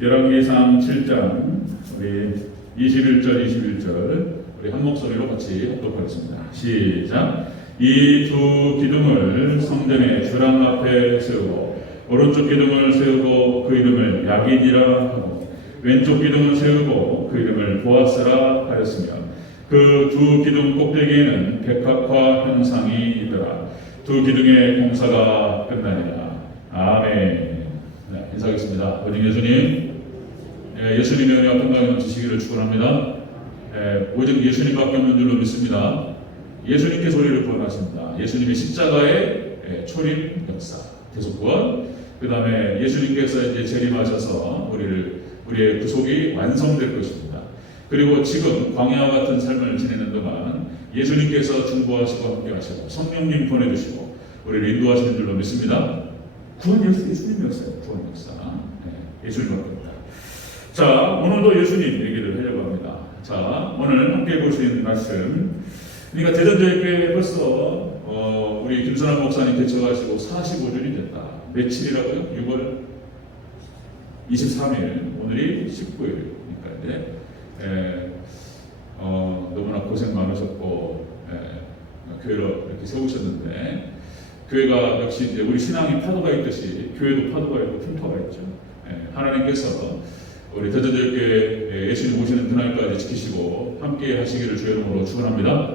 열왕기상 7장 우리 21절 우리 한 목소리로 같이 합독하겠습니다. 시작. 이 두 기둥을 성전의 주랑 앞에 세우고 오른쪽 기둥을 세우고 그 이름을 야긴이라 하고 왼쪽 기둥을 세우고 그 이름을 보아스라 하였으며 그 두 기둥 꼭대기에는 백합화 형상이 있더라. 두 기둥의 공사가 끝나니라. 아멘. 네, 인사하겠습니다. 오직 예수님, 예수님의 은혜와 평강이 넘치시기를 축원합니다. 오직 예수님밖에 없는 줄로 믿습니다. 예수님께서 우리를 구원하십니다. 예수님의 십자가의 초림 역사, 대속구원, 그 다음에 예수님께서 이제 재림하셔서 우리의 구속이 완성될 것입니다. 그리고 지금 광야와 같은 삶을 지내는 동안 예수님께서 중보하시고 함께하시고 성령님 보내주시고 우리를 인도하시는 줄로 믿습니다. 구원 역사, 예수님이었어요. 구원 역사. 예수님밖에. 자, 오늘도 예수님 얘기를 하려고 합니다. 자, 오늘 함께 보신 말씀. 그러니까 대전제일교회 벌써 우리 김선환 목사님 개척하시고 45주년이 됐다. 며칠이라고요? 6월 23일. 오늘이 19일이니까 이제 너무나 고생 많으셨고 교회를 이렇게 세우셨는데 교회가 역시 이제 우리 신앙이 파도가 있듯이 교회도 파도가 있고 풍파가 있죠. 하나님께서 우리 대전제일교회 예수님 오시는 그날까지 지키시고 함께 하시기를 주의 이름으로 축원합니다.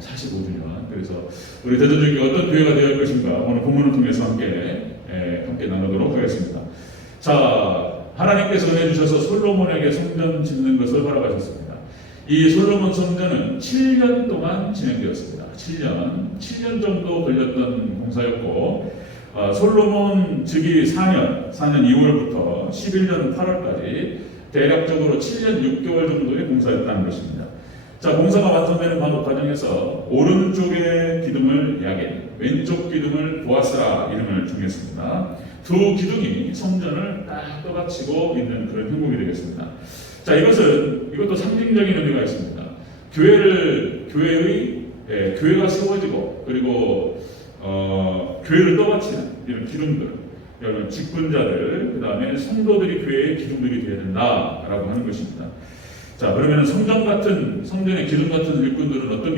45주년. 그래서 우리 대전제일교회 어떤 교회가 되어야 할 것인가 오늘 본문을 통해서 함께 나누도록 하겠습니다. 자, 하나님께서 은혜 주셔서 솔로몬에게 성전 짓는 것을 허락하셨습니다. 이 솔로몬 성전은 7년 동안 진행되었습니다. 7년 정도 걸렸던 공사였고 솔로몬 즉위 4년 2월부터 11년 8월까지 대략적으로 7년 6개월 정도의 공사였다는 것입니다. 자, 공사가 완성되는 과정에서 오른쪽의 기둥을 야긴, 왼쪽 기둥을 보아스라 이름을 정했습니다. 두 기둥이 성전을 딱 떠받치고 있는 그런 형국이 되겠습니다. 자, 이것도 상징적인 의미가 있습니다. 교회가 세워지고 그리고 교회를 떠받치는 이런 기둥들, 여러분 직분자들, 그 다음에 성도들이 교회의 기둥들이 되어야 된다라고 하는 것입니다. 자, 그러면 성전의 기둥 같은 일꾼들은 어떤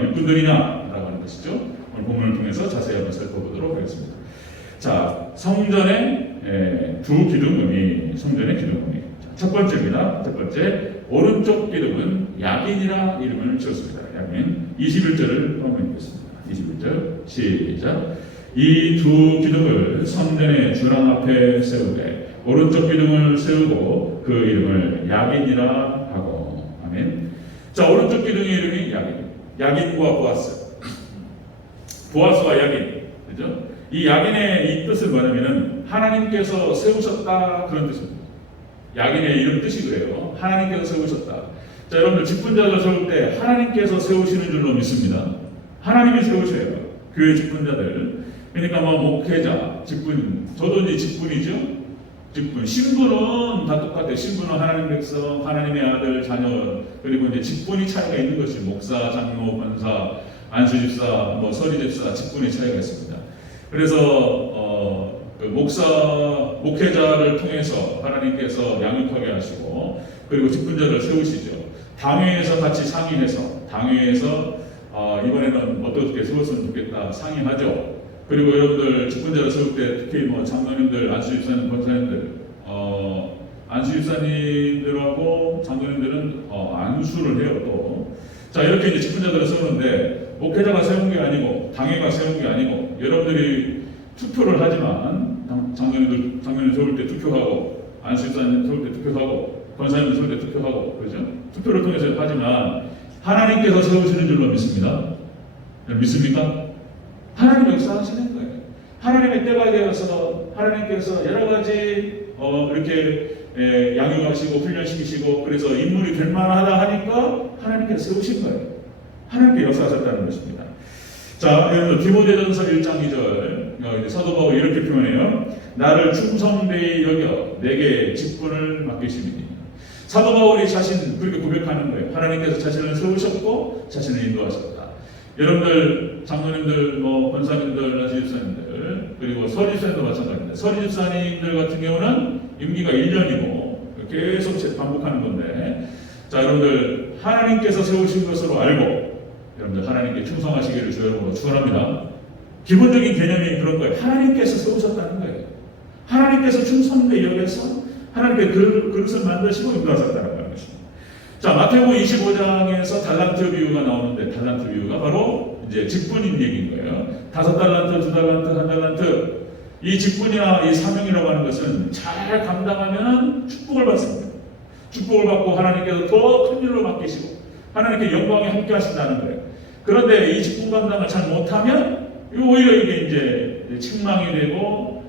일꾼들이냐라고 하는 것이죠. 오늘 본문을 통해서 자세히 한번 살펴보도록 하겠습니다. 자, 성전의 두 기둥이 첫 번째입니다. 첫 번째, 오른쪽 기둥은 야긴이라 이름을 지었습니다. 야긴. 21절을 한번 읽겠습니다. 21절 시작. 이 두 기둥을 성전의 주랑 앞에 세우되 오른쪽 기둥을 세우고 그 이름을 야긴이라 하고. 아멘. 자, 오른쪽 기둥의 이름이 야긴. 야긴과 보아스와 야긴. 그죠? 이 야긴의 이 뜻은 뭐냐면은 하나님께서 세우셨다 그런 뜻입니다. 야긴의 이름 뜻이 그래요. 하나님께서 세우셨다. 자, 여러분들 직분자를 세울 때 하나님께서 세우시는 줄로 믿습니다. 하나님이 세우셔요. 교회 직분자들. 그러니까 목회자, 직분, 저도 이제 직분이죠. 직분, 신분은 다 똑같아요. 신분은 하나님 백성, 하나님의 아들, 자녀, 그리고 이제 직분이 차이가 있는 것이 목사, 장로, 권사, 안수집사, 서리집사, 직분의 차이가 있습니다. 그래서 목회자를 통해서 하나님께서 양육하게 하시고 그리고 직분자를 세우시죠. 당회에서 같이 상의해서 당회에서 이번에는 어떻게 세웠으면 좋겠다 상의하죠. 그리고 여러분들 직분자를 세울 때 특히 장로님들, 안수집사님, 권사님들, 안수집사님들하고 장로님들은 안수를 해요 또. 자, 이렇게 이제 직분자들을 세우는데 목회자가 세운 게 아니고 당회가 세운 게 아니고 여러분들이 투표를 하지만 장로님 세울 때 투표하고 안수집사님 세울 때 투표하고 권사님 세울 때 투표하고 그렇죠? 투표를 통해서 하지만 하나님께서 세우시는 줄로 믿습니다. 믿습니까? 하나님 역사하시는 거예요. 하나님의 때가 되어서 하나님께서 여러 가지 이렇게 양육하시고 훈련시키시고 그래서 인물이 될 만하다 하니까 하나님께서 세우신 거예요. 하나님께 역사하셨다는 것입니다. 자, 여러분 디모데전서 1장 2절 사도 바울이 이렇게 표현해요. 나를 충성되이 여겨 내게 직분을 맡기시니. 사도 바울이 자신 그렇게 고백하는 거예요. 하나님께서 자신을 세우셨고 자신을 인도하셨다. 여러분들 장로님들, 뭐 권사님들, 나주집사님들, 그리고 서리집사님도 마찬가지입니다. 서리집사님들 같은 경우는 임기가 1년이고 계속 반복하는 건데, 자 여러분들 하나님께서 세우신 것으로 알고 여러분들 하나님께 충성하시기를 주 여러분으로 축원합니다. 기본적인 개념이 그런 거예요. 하나님께서 세우셨다는 거예요. 하나님께서 충성되 여겨서 하나님께 그릇을 만드시고 인도하셨다는 것입니다. 자, 마태복음 25장에서 달란트 비유가 나오는데, 달란트 비유가 바로 이제 직분인 얘기인 거예요. 5달란트, 2달란트, 1달란트. 이 직분이나 이 사명이라고 하는 것은 잘 감당하면 축복을 받습니다. 축복을 받고 하나님께서 더 큰 일로 맡기시고 하나님께 영광에 함께 하신다는 거예요. 그런데 이 직분 감당을 잘 못하면 오히려 이게 이제 책망이 되고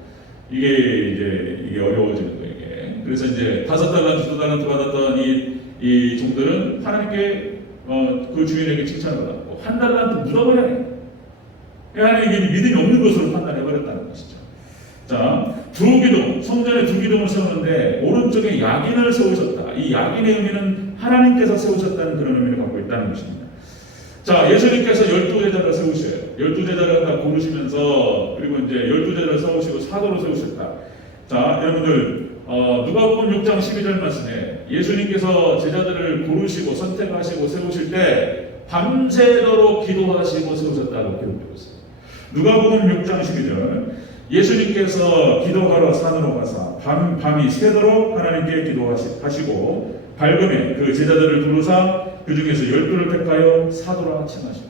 이게 어려워지는 거예요. 이게. 그래서 이제 5달란트, 2달란트 받았던 이 종들은 하나님께 그 주인에게 칭찬을 받았고 1달란트 묻어버려야 해요. 하나님이 믿음이 없는 것으로 판단해 버렸다는 것이죠. 자, 성전에 2기둥을 세우는데 오른쪽에 야긴을 세우셨다. 이 야긴의 의미는 하나님께서 세우셨다는 그런 의미를 갖고 있다는 것입니다. 자, 예수님께서 12제자를 세우셔요. 12제자를 다 고르시면서, 그리고 이제 12제자를 세우시고 사도로 세우셨다. 자, 여러분들 누가복음 6장 12절 말씀에 예수님께서 제자들을 고르시고 선택하시고 세우실 때 밤새도록 기도하시고 세우셨다고 기록되고 있어요. 누가복음 6장 12절, 예수님께서 기도하러 산으로 가사 밤이 새도록 하나님께 기도하시고 밝음에 그 제자들을 부르사 그 중에서 12를 택하여 사도라 칭하시고.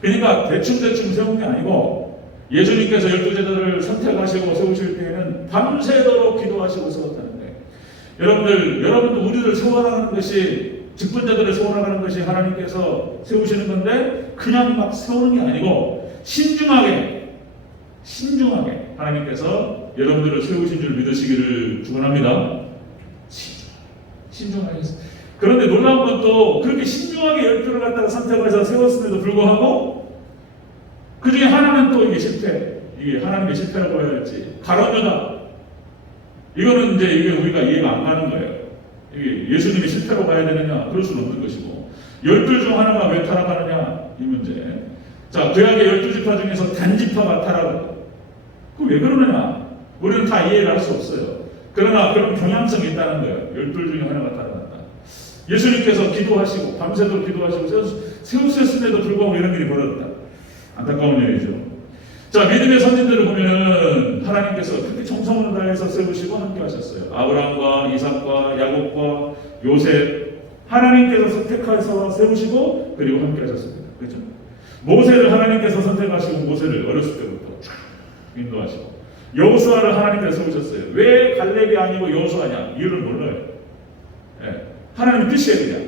그러니까 대충 세운 게 아니고 예수님께서 12제자들을 선택하시고 세우실 때에는 밤새도록 기도하시고 세웠다는 거예요. 여러분들 우리를 세워나가는 것이, 직분자들을 세워나가는 것이 하나님께서 세우시는 건데 그냥 막 세우는 게 아니고 신중하게 하나님께서 여러분들을 세우신 줄 믿으시기를 축원합니다. 신중하게. 그런데 놀라운 것도 그렇게 신중하게 12를 갖다가 선택해서 세웠음에도 불구하고 그 중에 하나는 또 이게 실패. 이게 하나님의 실패라고 해야 할지. 가론유다. 이거는 이제 이게 우리가 이해가 안 가는 거예요. 이게 예수님이 실패로 가야 되느냐? 그럴 수는 없는 것이고. 12 중 하나가 왜 타락하느냐? 이 문제. 자, 구약의 12지파 중에서 단지파가 타락을. 그 왜 그러느냐? 우리는 다 이해를 할 수 없어요. 그러나 그런 경향성이 있다는 거예요. 12 중에 하나가 타락한다. 예수님께서 기도하시고 밤새도록 기도하시고 세우셨음에도 불구하고 이런 일이 벌어졌다. 안타까운 일이죠. 자, 믿음의 선진들을 보면은 하나님께서 그렇게 정성을 다해서 세우시고 함께 하셨어요. 아브라함과 이삭과 야곱과 요셉, 하나님께서 선택해서 세우시고 그리고 함께 하셨습니다. 그렇죠? 모세를 하나님께서 선택하시고 모세를 어렸을 때부터 쫙 인도하시고, 여호수아를 하나님께서 세우셨어요. 왜 갈렙이 아니고 여호수아냐? 이유를 몰라요. 예. 하나님의 뜻이에요.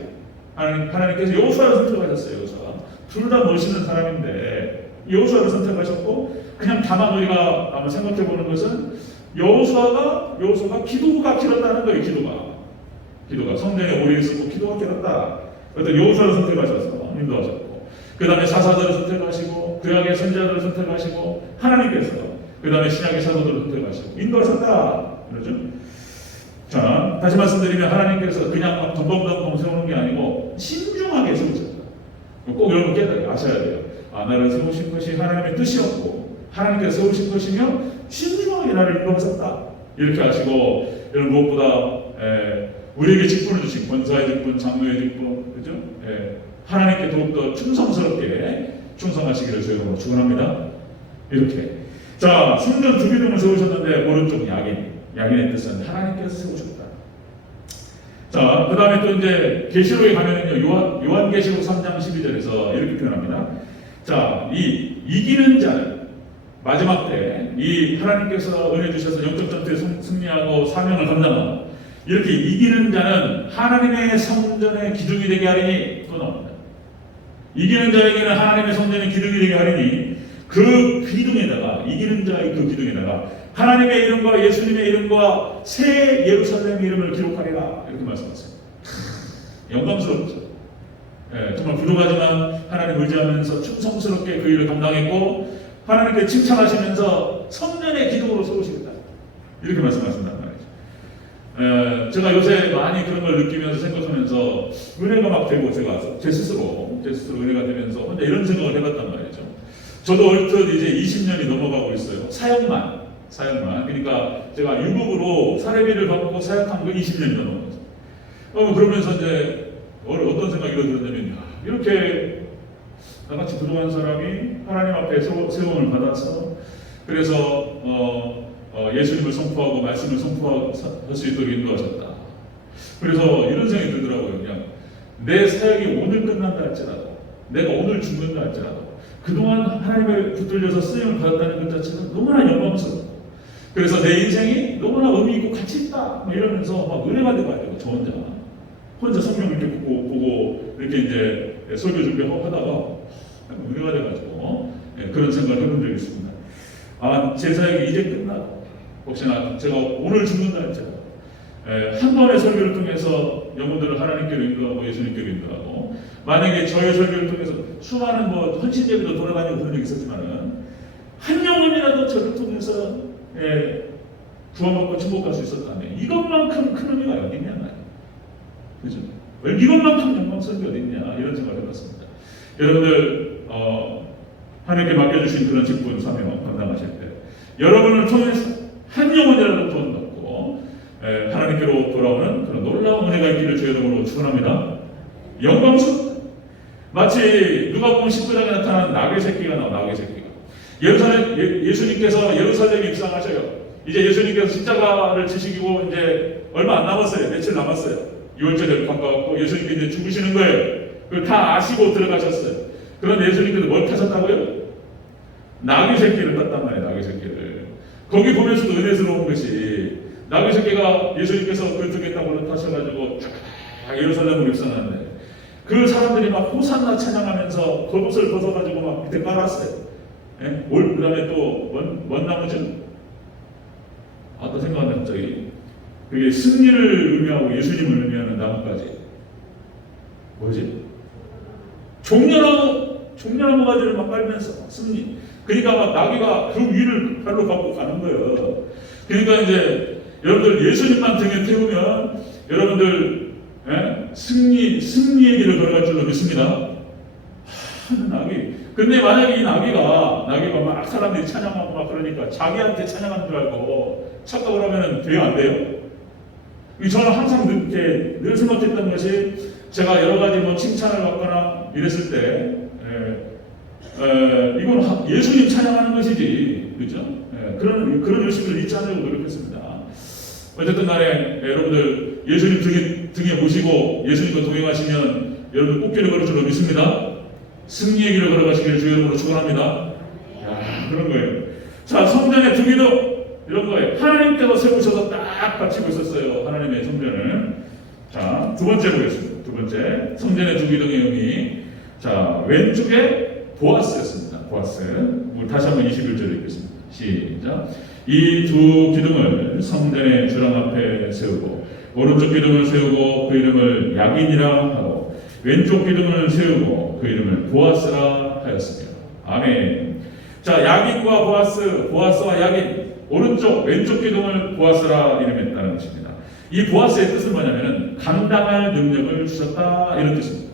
그냥 하나님께서 여호수아를 선택하셨어요. 여호수아 둘 다 멋있는 사람인데 여호수아를 선택하셨고, 그냥 다만 우리가 한번 생각해 보는 것은 여호수아가 기도가 길었다는 거예요. 기도가 성전에 오래 있었고 기도가 길었다. 그래서 여호수아를 선택하셔서 인도하셨고, 그 다음에 사사들을 선택하시고 구약의 선지자들을 선택하시고 하나님께서 그 다음에 신약의 사도들을 선택하시고 인도하셨다. 그러죠? 자, 다시 말씀드리면 하나님께서 그냥 막 덤벙덤벙 세우는 게 아니고 신중하게 세우셨다. 꼭 여러분 아셔야 돼요. 나를 세우신 것이 하나님의 뜻이었고 하나님께서 세우신 것이며 신중하게 나를 인도하셨다. 이렇게 하시고, 여러분 무엇보다 우리에게 직분을 주신 권사의 직분, 장로의 직분, 그죠? 하나님께 더욱더 충성하시기를 저희가 축원합니다. 이렇게. 자, 성전 2기둥을 세우셨는데 오른쪽 야긴의 뜻은 하나님께서 세우셨다. 자, 그 다음에 또 이제 계시록에 가면은요, 요한계시록 3장 12절에서 이렇게 표현합니다. 자, 이기는 자는 마지막 때 이 하나님께서 은혜 주셔서 영적 전투에 승리하고 사명을 감당하고 이렇게 이기는 자는 하나님의 성전의 기둥이 되게 하리니, 또 나옵니다. 이기는 자에게는 하나님의 성전의 기둥이 되게 하리니 그 기둥에다가, 이기는 자의 그 기둥에다가 하나님의 이름과 예수님의 이름과 새 예루살렘 이름을 기록하리라. 이렇게 말씀하셨어요. 영광스럽죠. 정말 부족하지만 하나님 의지하면서 충성스럽게 그 일을 감당했고 하나님께 칭찬하시면서 성전의 기둥으로 세우시겠다. 이렇게 말씀하신단 말이죠. 제가 요새 많이 그런 걸 느끼면서 생각하면서 은혜가 막 되고, 제가 제 스스로 제 스스로 은혜가 되면서 혼자 이런 생각을 해봤단 말이죠. 저도 얼핏 이제 20년이 넘어가고 있어요. 사역만. 그러니까 제가 유급으로 사례비를 받고 사역한 거 20년이 넘어가서. 그러면서 이제 어떤 생각이 들었냐면, 이렇게 나같이 부족한 사람이 하나님 앞에 세움을 받아서 그래서 예수님을 선포하고 말씀을 선포할 수 있도록 인도하셨다. 그래서 이런 생각이 들더라고요. 그냥 내 사역이 오늘 끝난다 할지라도, 내가 오늘 죽는다 할지라도 그동안 하나님의 붙들려서 쓰임을 받았다는 것 자체는 너무나 영광스럽고, 그래서 내 인생이 너무나 의미 있고 가치 있다 이러면서 막 은혜가 돼가지고 저 혼자 성경 이렇게 보고 이렇게 이제 설교 준비하고 하다가 은혜가 돼가지고 그런 생각을 해본 적이 있습니다. 제 사역이 이제 끝나고 혹시나 제가 오늘 죽는다 할지라도 한 번의 설교를 통해서 영혼들을 하나님께로 인도하고 예수님께로 인도하고, 만약에 저의 설교를 통해서 수많은 헌신 예배도 돌아다니고 그런 적이 있었지만은 한 영혼이라도 저를 통해서 구원받고 천국 갈 수 있었다면 이것만큼 큰 의미가 어디 있냐 말이에요. 그죠? 이것만큼 영광스러운 게 어디 있냐 이런 생각을 해봤습니다. 여러분들 하나님께 맡겨주신 그런 직분 사명 감당하실 때 여러분을 통해서 한 영혼이라도 구원받고 하나님께로 돌아오는 그런 놀라운 은혜가 있기를 주의 이름으로 축원합니다. 영광스럽다. 마치 누가복음 19장에 나타난 나귀 새끼가 나와. 나귀 새끼가 예수님께서 예루살렘에 입성하셔요. 이제 예수님께서 십자가를 지시고 이제 얼마 안 남았어요. 며칠 남았어요. 6월절에 가까웠고 예수님께 이제 죽으시는 거예요. 그걸 다 아시고 들어가셨어요. 그런데 예수님께서 뭘 타셨다고요? 나귀 새끼를 땄단 말이에요. 나귀 새끼를. 거기 보면서도 은혜스러운 것이 나귀 새끼가 예수님께서 그 등에 딱 올라타셔가지고 쫙 예루살렘으로 입성하는데 그 사람들이 막 호산나 찬양하면서 겉옷을 벗어가지고 막 밑에 깔았어요. 그 다음에 또 뭔 나무죠? 또 생각나네 갑자기. 그게 승리를 의미하고 예수님을 의미하는 나무까지. 뭐지? 종려나무 가지를 막 깔면서 승리. 그러니까 막 나귀가 그 위를 발로 갖고 가는 거예요. 그러니까 이제 여러분들 예수님만 등에 태우면 여러분들 승리의 길을 걸어갈 줄로 믿습니다. 나귀. 근데 만약에 이 나귀가 막 사람들이 찬양하고 막 그러니까 자기한테 찬양하는 줄 알고 착각을 하면 돼요, 안 돼요? 저는 항상 늘 생각했던 것이 제가 여러 가지 칭찬을 받거나 이랬을 때 이건 예수님 찬양하는 것이지, 그죠? 그런 열심을 잊지 않으려고 노력했습니다. 어쨌든 간에 여러분들 예수님 등에 모시고 예수님과 동행하시면 여러분 꽃길을 걸을 줄로 믿습니다. 승리의 길을 걸어가시기를 주의 이름으로 축원합니다. 그런 거예요. 자, 성전의 두 기둥 이런 거예요. 하나님께서 세우셔서 딱 받치고 있었어요. 하나님의 성전을. 자, 두 번째 보겠습니다. 두 번째 성전의 두 기둥의 의미. 자, 왼쪽에 보아스였습니다. 보아스. 다시 한번 21절 읽겠습니다. 시작. 이 두 기둥을 성전의 주랑 앞에 세우고 오른쪽 기둥을 세우고 그 이름을 야긴이라 하고 왼쪽 기둥을 세우고 그 이름을 보아스라 하였으며. 아멘. 자, 야긴과 보아스와 야긴, 오른쪽 왼쪽 기둥을 보아스라 이름했다는 것입니다. 이 보아스의 뜻은 뭐냐면은 감당할 능력을 주셨다 이런 뜻입니다.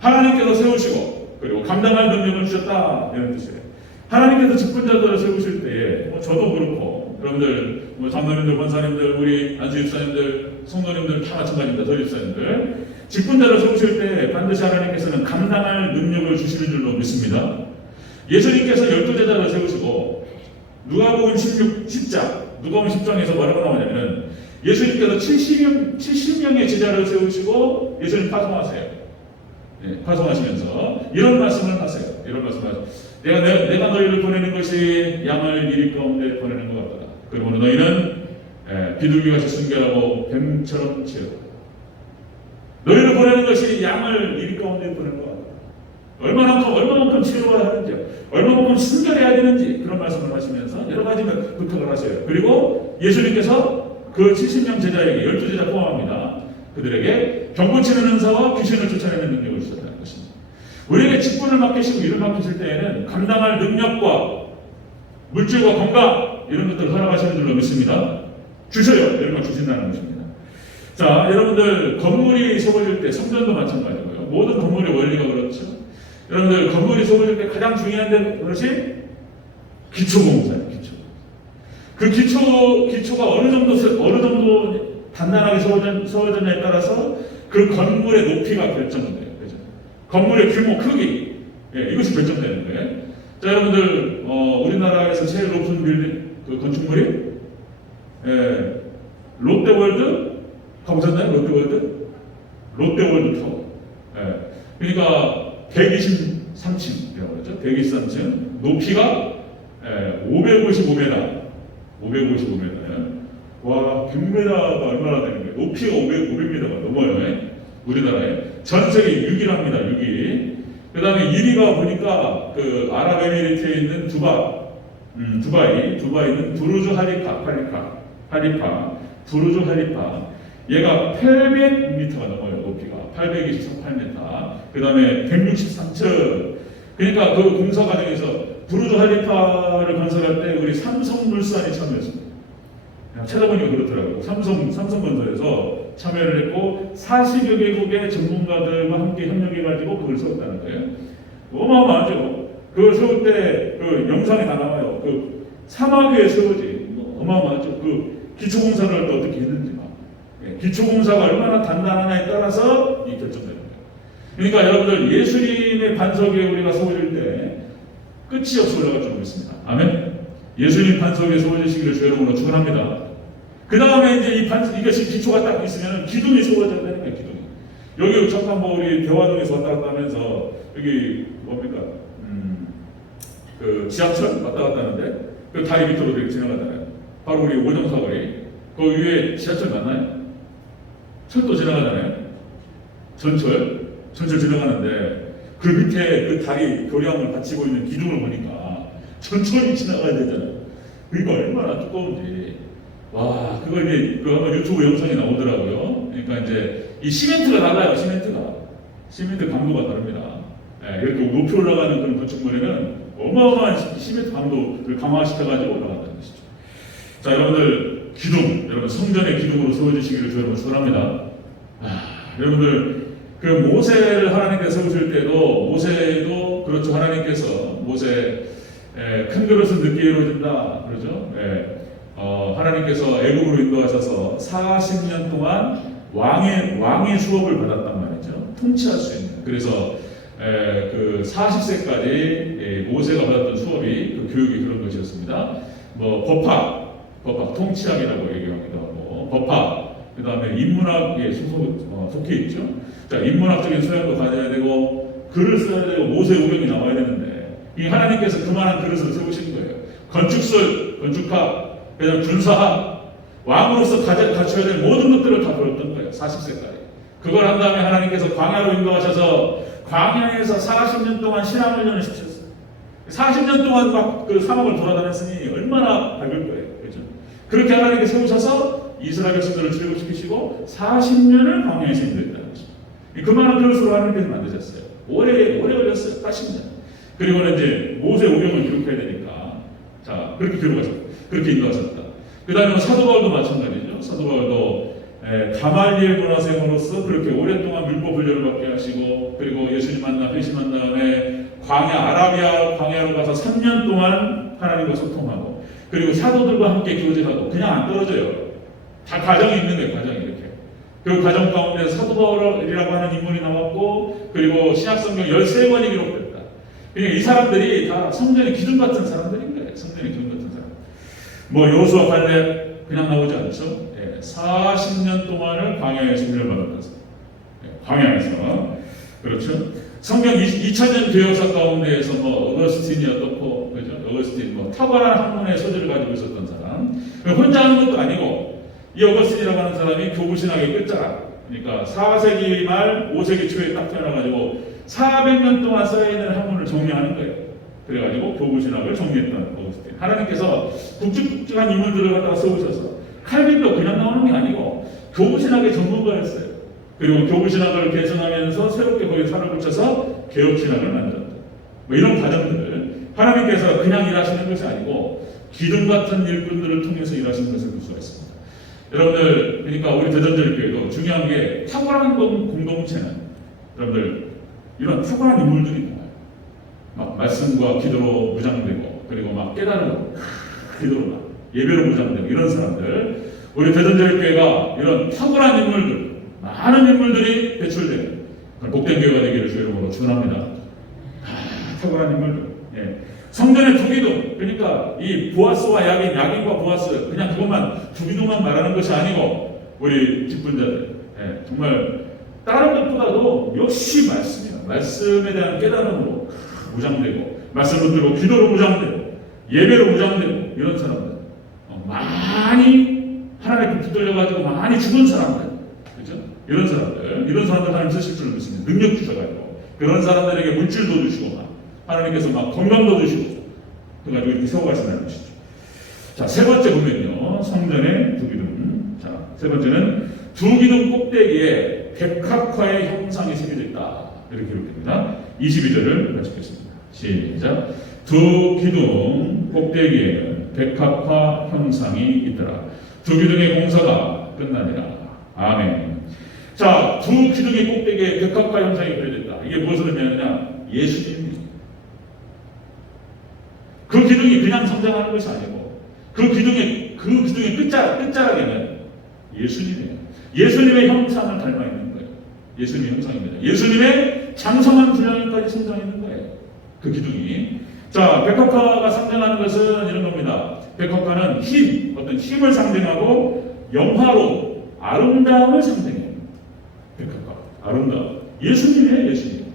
하나님께서 세우시고 그리고 감당할 능력을 주셨다 이런 뜻이에요. 하나님께서 직분자들을 세우실 때에 저도 그렇고 여러분들 장로님들, 권사님들, 우리 안수 집사님들, 성도님들 다 마찬가지입니다. 저희 집사님들 직분자를 세우실 때 반드시 하나님께서는 감당할 능력을 주시는 줄로 믿습니다. 예수님께서 12제자를 세우시고 누가복음 10장에서 뭐라고 나오냐면 예수님께서 70명의 제자를 세우시고 예수님 파송하세요. 파송하시면서 이런 말씀을 하세요. 내가 너희를 보내는 것이 양을 이리 가운데 보내는 것 같다. 그러므로 너희는 비둘기같이 순결하고 뱀처럼 지혜롭다. 너희를 보내는 것이 양을 이리 가운데 보내는 것 같다. 얼마만큼 치료가 하는지, 얼마만큼 순결해야 되는지 그런 말씀을 하시면서 여러 가지 부탁을 하세요. 그리고 예수님께서 그 70명 제자에게 12제자 포함합니다. 그들에게 병고치는 은사와 귀신을 쫓아내는 능력을 주셨다는 것입니다. 우리에게 직분을 맡기시고 일을 맡기실 때에는 감당할 능력과 물질과 건강 이런 것들을 허락하시는 줄로 믿습니다. 주셔요. 이런 걸 주신다는 것입니다. 자, 여러분들 건물이 세워질 때 성전도 마찬가지고요. 모든 건물의 원리가 그렇죠. 여러분들 건물이 세워질 때 가장 중요한 것이 기초공사예요. 기초. 그 기초가 어느 정도 단단하게 세워졌냐에 따라서 그 건물의 높이가 결정돼요. 그죠? 건물의 규모, 크기, 예, 이것이 결정되는 거예요. 자, 여러분들 우리나라에서 제일 높은 빌딩 그 건축물이 예, 롯데월드 가보셨나요? 롯데월드 타워. 예, 그러니까 123층이라고 그러죠. 123층 높이가 555m. 555m. 와, 100m가 얼마나 되는 거예요? 높이가 500m가 넘어요. 우리나라에. 전 세계 6위랍니다. 6위. 그 다음에 1위가 보니까 그 아랍에미리트에 있는 두바이는 부르주 할리파. 부르주 할리파. 얘가 800m가 넘어요. 높이가. 823m. 그 다음에 163층. 그러니까 그 공사 과정에서 부르주 할리파를 건설할 때 우리 삼성물산이 참여했습니다. 찾아보니까 그렇더라고요. 삼성건설에서 참여를 했고 40여 개국의 전문가들과 함께 협력해가지고 그걸 세웠다는 거예요. 어마어마하죠. 그걸 세울 때 그 영상에 다 나와요. 그 사막 위에 세우지. 어마어마하죠. 그 기초공사를 할 때 어떻게 했는지 막. 기초공사가 얼마나 단단하냐에 따라서 이 결정되는 거예요. 그러니까 여러분들 예수님의 반석 위에 우리가 세워질 때 끝이 없이 올라갈 줄 믿습니다. 아멘. 예수님 반석 위에 세워지시기를 주의 이름으로 축원합니다. 그 다음에 이제 이것이 기초가 딱 있으면 기둥이 세워져야 되는 거예요. 기둥이. 여기 잠깐 뭐 우리 대화동에서 왔다 갔다 하면서 여기 뭡니까? 그 지하철 왔다 갔다 하는데 그 다리 밑으로 이렇게 지나가잖아요. 바로 우리 오정사거리. 그 위에 지하철 맞나요? 철도 지나가잖아요. 전철 지나가는데 그 밑에 그 다리 교량을 받치고 있는 기둥을 보니까 전철이 지나가야 되잖아요. 그러니까 얼마나 두꺼운지. 와, 그거 이제 그 한번 유튜브 영상이 나오더라고요. 그러니까 이제 이 시멘트가 달라요. 시멘트 강도가 다릅니다. 예, 이렇게 높이 올라가는 그런 건축물에는 어마어마한 시멘트 강도를 강화시켜가지고 올라간다는 것이죠. 자, 여러분들 기둥, 여러분 성전의 기둥으로 세워주시기를 여러분 축원합니다. 여러분들 그 모세를 하나님께서 세우실 때도 모세도 그렇죠. 하나님께서 모세 큰 그릇은 늦게 이루어진다 그러죠. 하나님께서 애굽으로 인도하셔서 40년 동안 왕의 수업을 받았단 말이죠. 통치할 수 있는. 그래서 그 40세까지 모세가 받았던 수업이 그 교육이 그런 것이었습니다. 뭐 법학 통치학이라고 얘기하기도 하고 법학, 그 다음에 인문학에 속해 있죠. 자, 인문학적인 소양도 가져야 되고 글을 써야 되고 모세 우경이 나와야 되는데 이 하나님께서 그만한 그릇을 세우신 거예요. 건축학, 그다음 군사학, 왕으로서 갖춰야 될 모든 것들을 다 배웠던 거예요. 40세까지. 그걸 한 다음에 하나님께서 광야로 인도하셔서 광야에서 40년 동안 신앙훈련을 시켰어요. 40년 동안 막 그 사막을 돌아다녔으니 얼마나 밝을 거예요. 그렇죠? 그렇게 하나님께 세우셔서 이스라엘 백성들을 출애굽시키시고 40년을 광야에서 인도했다는 것입니다. 그만한 그릇으로 하나님께서 만드셨어요. 오래 걸렸어요. 80년. 그리고는 이제 모세 오경을 기록해야 되니까 자, 그렇게 인도하셨다. 그 다음에 사도 바울도 마찬가지죠. 사도 바울도 가말리엘 문화생으로서 그렇게 오랫동안 율법 훈련을 받게 하시고 그리고 예수님 만나 회심한 다음에 아라비아 광야로 가서 3년 동안 하나님과 소통하고 그리고 사도들과 함께 교제하고 그냥 안 떨어져요. 다 과정이 있는 거예요. 과정이 이렇게. 그 과정 가운데 사도 바울이라고 하는 인물이 나왔고 그리고 신약성경 13권이 기록됐다. 그러니까 이 사람들이 다 성전의 기둥 같은 사람들인 거예요. 성전의 기둥 같은 사람. 뭐 여호수아 갈렙 그냥 나오지 않죠. 40년 동안을 광야에서 훈련을 받았다. 광야에서. 그렇죠. 성경 2000년 교역사 가운데에서 뭐 어거스틴이 어떻고, 그죠? 어거스틴 뭐 탁월한 학문의 소질을 가지고 있었던 사람. 혼자 하는 것도 아니고, 이 어거스틴이라고 하는 사람이 교부신학의 끝자락. 그러니까 4세기 말 5세기 초에 딱 태어나가지고 400년 동안 쌓여있는 학문을 정리하는 거예요. 그래가지고 교부신학을 정리했던 어거스틴. 하나님께서 굵직굵직한 인물들을 갖다가 세우셔서 칼빈도 그냥 나오는 게 아니고 교부신학의 전문가였어요. 그리고 교부신학을 개선하면서 새롭게 거기에 살을 붙여서 개혁신학을 만들었다. 뭐 이런 과정들을 하나님께서 그냥 일하시는 것이 아니고 기둥 같은 일꾼들을 통해서 일하시는 것을 볼 수가 있습니다. 여러분들, 그러니까 우리 대전절교회도 중요한 게 탁월한 공동체는 여러분들 이런 탁월한 인물들이 나와요. 말씀과 기도로 무장되고 그리고 막 깨달음으로 기도로 막 예배로 무장되고 이런 사람들, 우리 대전제일교회가 이런 탁월한 인물들, 많은 인물들이 배출되는 복된 교회가 되기를 주의 이름으로 축원합니다. 탁월한 인물들. 예. 성전의 두 기둥, 그러니까 이 보아스와 야긴, 야긴과 보아스, 그냥 그것만 두 기둥만 말하는 것이 아니고 우리 직분자들, 예. 정말 다른 것보다도 역시 말씀이야. 말씀에 대한 깨달음으로 무장되고, 말씀을 들고 기도로 무장되고, 예배로 무장되고 이런 사람들, 많이 하나님께 붙들려가지고 많이 죽은 사람들, 그죠? 이런 사람들 하나님 쓰실 줄 믿습니다. 능력 주셔가지고 그런 사람들에게 물질도 주시고 하나님께서 막 건강도 주시고 그래가지고 이렇게 세워가신다는 것이죠. 자, 세 번째 보면요, 성전의 두 기둥. 자, 세 번째는 두 기둥 꼭대기에 백합화의 형상이 새겨져 있다. 이렇게 기록됩니다. 22절을 같이 읽겠습니다. 시작. 두 기둥 꼭대기에는 백합화 형상이 있더라. 두 기둥의 공사가 끝나니라. 아멘. 자, 두 기둥의 꼭대기에 백합화 형상이 그려졌다. 이게 무엇을 의미하느냐? 예수님입니다. 그 기둥이 그냥 성장하는 것이 아니고 그 기둥의 끝자락에는 예수님이에요. 예수님의 형상을 닮아 있는 거예요. 예수님의 형상입니다. 예수님의 장성한 분량까지 성장있는 거예요. 그 기둥이. 자, 백합화가 상징하는 것은 이런 겁니다. 백합화는 힘, 어떤 힘을 상징하고 영화로 아름다움을 상징해요. 백합화, 아름다움. 예수님이에요, 예수님.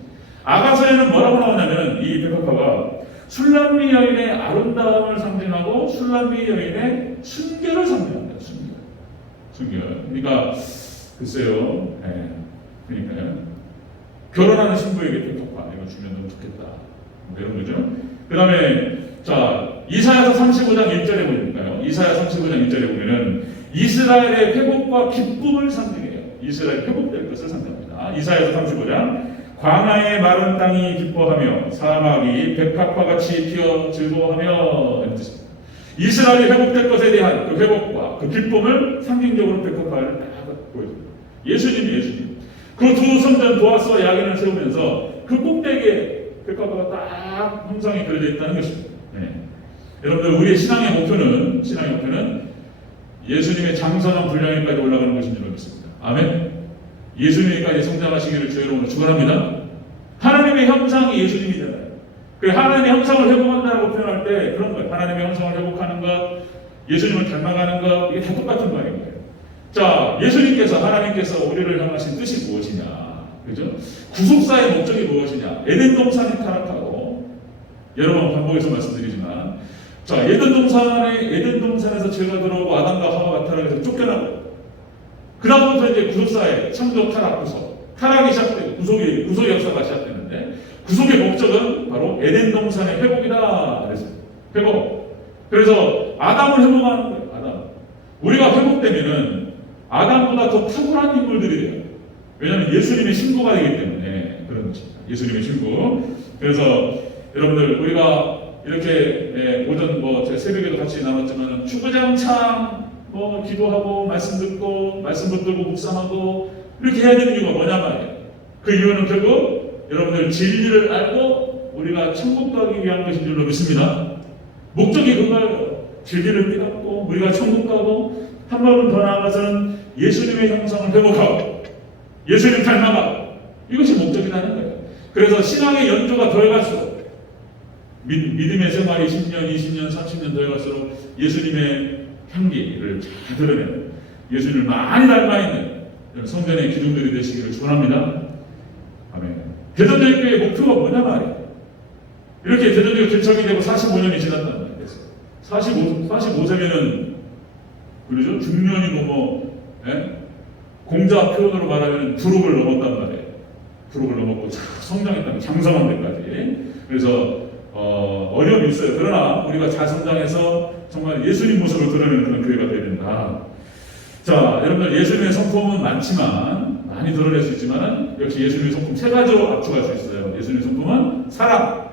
아가서에는 뭐라고 나오냐면 이 백합화가 술람미 여인의 아름다움을 상징하고 술람미 여인의 순결을 상징합니다. 순결. 그러니까 글쎄요. 그러니까요. 결혼하는 신부에게 백합화 이거 주면 너무 좋겠다. 이런 거죠. 그 다음에 자, 이사야서 35장 1절에 보니까요. 이사야 35장 1절에 보면은 이스라엘의 회복과 기쁨을 상징해요. 이스라엘 회복될 것을 상징합니다. 이사야서 35장 광야의 마른 땅이 기뻐하며 사막이 백합화같이 피어 즐거워하며 이런 뜻입니다. 이스라엘이 회복될 것에 대한 그 회복과 그 기쁨을 상징적으로 백합화를 딱 보여줍니다. 예수님. 그 두 성전 보아스와 야긴을 세우면서 그 꼭대기에 백합화가 딱 형상이 그려져 있다는 것입니다. 네. 여러분들, 우리의 신앙의 목표는 예수님의 장성한 분량에까지 올라가는 것인 줄 믿습니다. 아멘. 예수님에까지 성장하시기를 주의 이름으로 축원합니다. 하나님의 형상이 예수님이잖아요. 그 하나님의 형상을 회복한다고 표현할 때 그런 거예요. 하나님의 형상을 회복하는 것, 예수님을 닮아가는 것, 이게 다 똑같은 거예요. 자, 하나님께서 우리를 향하신 뜻이 무엇이냐? 그죠? 구속사의 목적이 무엇이냐? 에덴 동산이 타락하고, 여러 번 반복해서 말씀드리지만, 자, 에덴 동산에서 죄가 들어오고 아담과 하와가 타락해서 쫓겨나고, 그 다음부터 이제 구속사의 창조 타락, 타락이 시작되고 구속의 역사가 시작되는데, 구속의 목적은 바로 에덴 동산의 회복이다. 그래서 회복. 그래서 아담을 회복하는 거예요. 아담. 우리가 회복되면은 아담보다 더 탁월한 인물들이 돼요. 왜냐하면 예수님의 신부가 되기 때문에 그런 것입니다. 예수님의 신부. 그래서 여러분들, 우리가 이렇게 오전 제 새벽에도 같이 나눴지만 주구장창 기도하고 말씀 듣고 말씀 붙들고 묵상하고 이렇게 해야 되는 이유가 뭐냐 말이에요. 그 이유는 결국 여러분들 진리를 알고 우리가 천국 가기 위한 것인 줄로 믿습니다. 목적이 그거예요. 진리를 깨닫고 우리가 천국 가고 한 걸음 더 나아가서는 예수님의 형상을 회복하고 예수님 닮아가고, 이것이 목적이라는 거예요. 그래서 신앙의 연조가 더해갈수록 믿음의 생활이 10년, 20년, 30년 더해갈수록 예수님의 향기를 잘 드러내는, 예수님을 많이 닮아있는 성전의 기둥들이 되시기를 축원합니다. 아멘. 대전제일교회의 목표가 뭐냐 말이에요. 이렇게 대전제가 개척이 되고 45년이 지났단 말이에요. 45세면은 그러죠? 중년이 넘어, 공자 표현으로 말하면 부록을 넘었단 말이에요. 부록을 넘었고 성장했다는, 장성한 데까지. 그래서 어려움이 있어요. 그러나 우리가 잘 성장해서 정말 예수님 모습을 드러내는 그런 교회가 되어야 된다. 자, 여러분들, 예수님의 성품은 많이 드러낼 수 있지만 역시 예수님의 성품 세 가지로 압축할 수 있어요. 예수님의 성품은 사랑,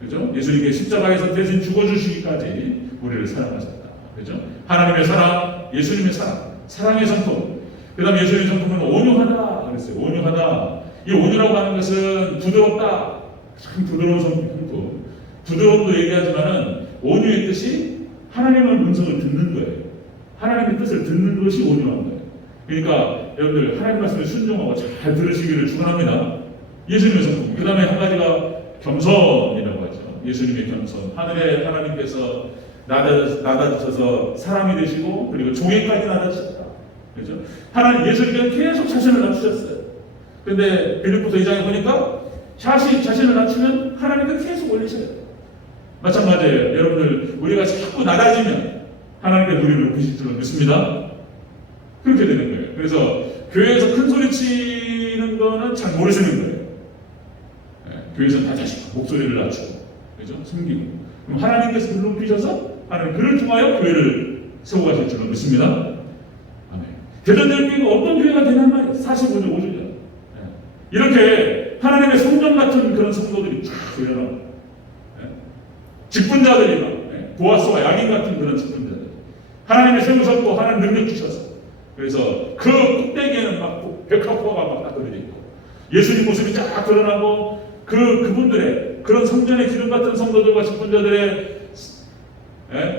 그죠? 예수님께 십자가에서 대신 죽어주시기까지 우리를 사랑하셨다. 그죠? 하나님의 사랑, 예수님의 사랑, 사랑의 성품. 그 다음 예수님의 성품은 온유하다 그랬어요. 온유하다. 이 온유라고 하는 것은 부드럽다. 참 부드러운 성품. 부드러움도 얘기하지만은 온유의 뜻이 하나님의 음성을 듣는 거예요. 하나님의 뜻을 듣는 것이 온유한 거예요. 그러니까 여러분들 하나님 말씀을 순종하고 잘 들으시기를 축원합니다. 예수님의 성품. 그 다음에 한 가지가 겸손이라고 하죠. 예수님의 겸손. 하늘에 하나님께서 낮아지셔서 사람이 되시고 그리고 종에까지 낮아지셨다. 그렇죠? 하나님 예수님께서 계속 자신을 낮추셨어요. 근데 빌립보서 2장에 보니까 자신을 낮추면 하나님도 계속 올리셔요. 마찬가지예요. 여러분들 우리가 자꾸 낮아지면 하나님께서 우리를 높이실 줄로 믿습니다. 그렇게 되는 거예요. 그래서 교회에서 큰 소리 치는 거는 잘 모르시는 거예요. 교회에서는 다 자식 목소리를 낮추고, 그죠? 숨기고. 그럼 하나님께서 그를 높이셔서 하나님 그를 통하여 교회를 세워가실 줄로 믿습니다. 아멘. 대전절교회가 어떤 교회가 되냔 말이에요. 45절 5절이요. 이렇게 하나님의 성전 같은 그런 성도들이 쫙 일어나고, 직분자들이 막 보아스와 야긴 같은 그런 직분자들. 하나님의 세우셨고 하나님 능력 주셔서. 그래서 그 꼭대기에는 막 백합화가 막 떨어져 있고, 예수님 모습이 쫙 드러나고. 그분들의 그런 성전의 기름 같은 성도들과 직분자들의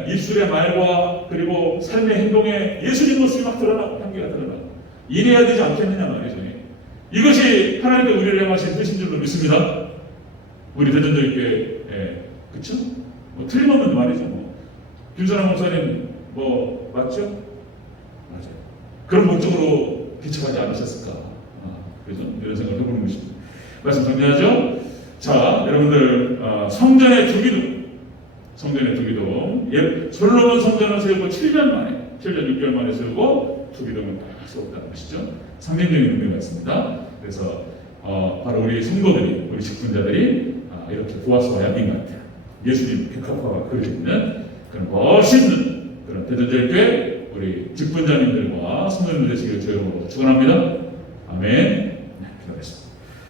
입술의 말과 그리고 삶의 행동에 예수님 모습이 막 드러나고 향기가 드러나고 이래야 되지 않겠느냐 말이죠. 이것이 하나님의 우리를 향하신 뜻인 줄로 믿습니다. 우리 대전절교회 그쵸? 뭐 틀림없는 말이죠. 뭐 김선환 목사님 뭐 맞죠? 맞아요. 그런 목적으로 개척하지 않으셨을까? 그래서 이런 생각을 해보는 것입니다. 말씀 정리하죠. 자, 여러분들 성전의 두 기둥, 솔로몬 성전을 세우고 7년 6개월 만에 세우고 두 기둥을 딱 세웠다는 것이죠. 상징적인 의미가 있습니다. 그래서 바로 우리 성도들이, 우리 직분자들이 이렇게 보아스와 야긴 같은 예수님 백합화가 그려져 있는 그런 멋있는 그런 대전절교회 우리 직분자님들과 성도님들 되시기를 주의 이름으로 축원합니다. 아멘.